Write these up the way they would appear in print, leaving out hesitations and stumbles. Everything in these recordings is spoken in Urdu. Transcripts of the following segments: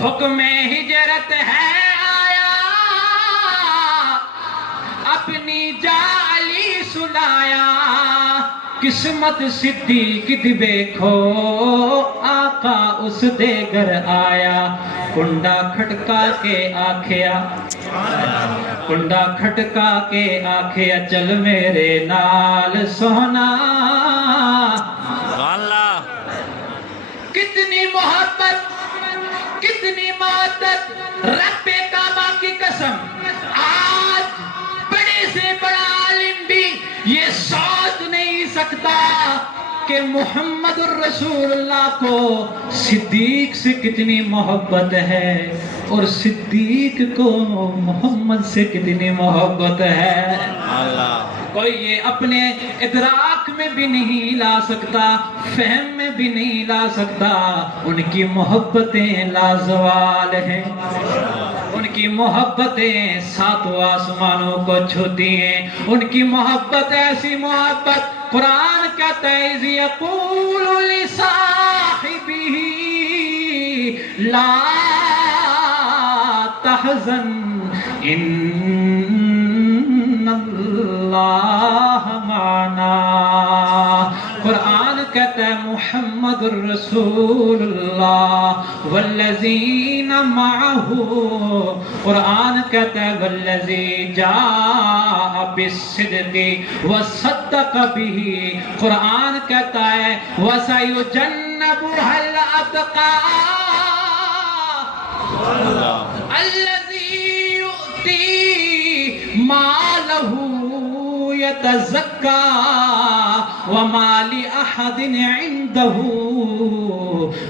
حکم ہجرت ہے آیا اپنی جالی سنایا قسمت صدیق دی دیکھو آقا اس دے گھر آیا کنڈا کھٹکا کے آکھیا کنڈا کھٹکا کے آکھیا چل میرے نال سونا کتنی محبت کتنی محبت رب کعبہ کی قسم آج بڑے سے بڑا عالم بھی یہ سوچ نہیں سکتا کہ محمد الرسول اللہ کو صدیق سے کتنی محبت ہے اور صدیق کو محمد سے کتنی محبت ہے کوئی یہ اپنے ادراک میں بھی نہیں لا سکتا فہم میں بھی نہیں لا سکتا ان کی محبتیں لازوال ہیں ان کی محبتیں ساتوں آسمانوں کو چھوتی ہیں ان کی محبت ایسی محبت قرآن کہتا ہے اذ یقول لصاحبہ لا تحزن ان اللہ معنا قرآن کہتا ہے محمد الرسول اللہ والذین معہ قرآن کہتا ہے والذی جاء بالصدق وصدق بہ قرآن کہتا ہے وسیجنبھا الاتقی الذی یؤتی مالہ يتزكى وما لأحد عنده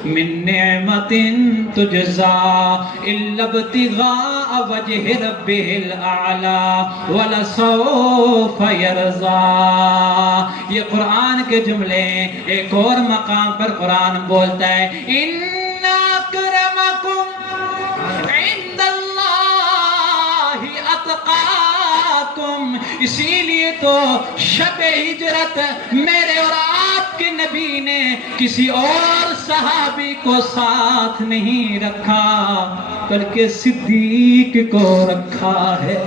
من نعمة تجزى إلا ابتغاء وجه ربه الأعلى ولسوف يرضى یہ قرآن کے جملے ایک اور مقام پر قرآن بولتا ہے إن أكرمكم عند الله أتقاكم اسی لیے تو شب ہجرت میرے اور آپ کے نبی نے کسی اور صحابی کو ساتھ نہیں رکھا بلکہ صدیق کو رکھا ہے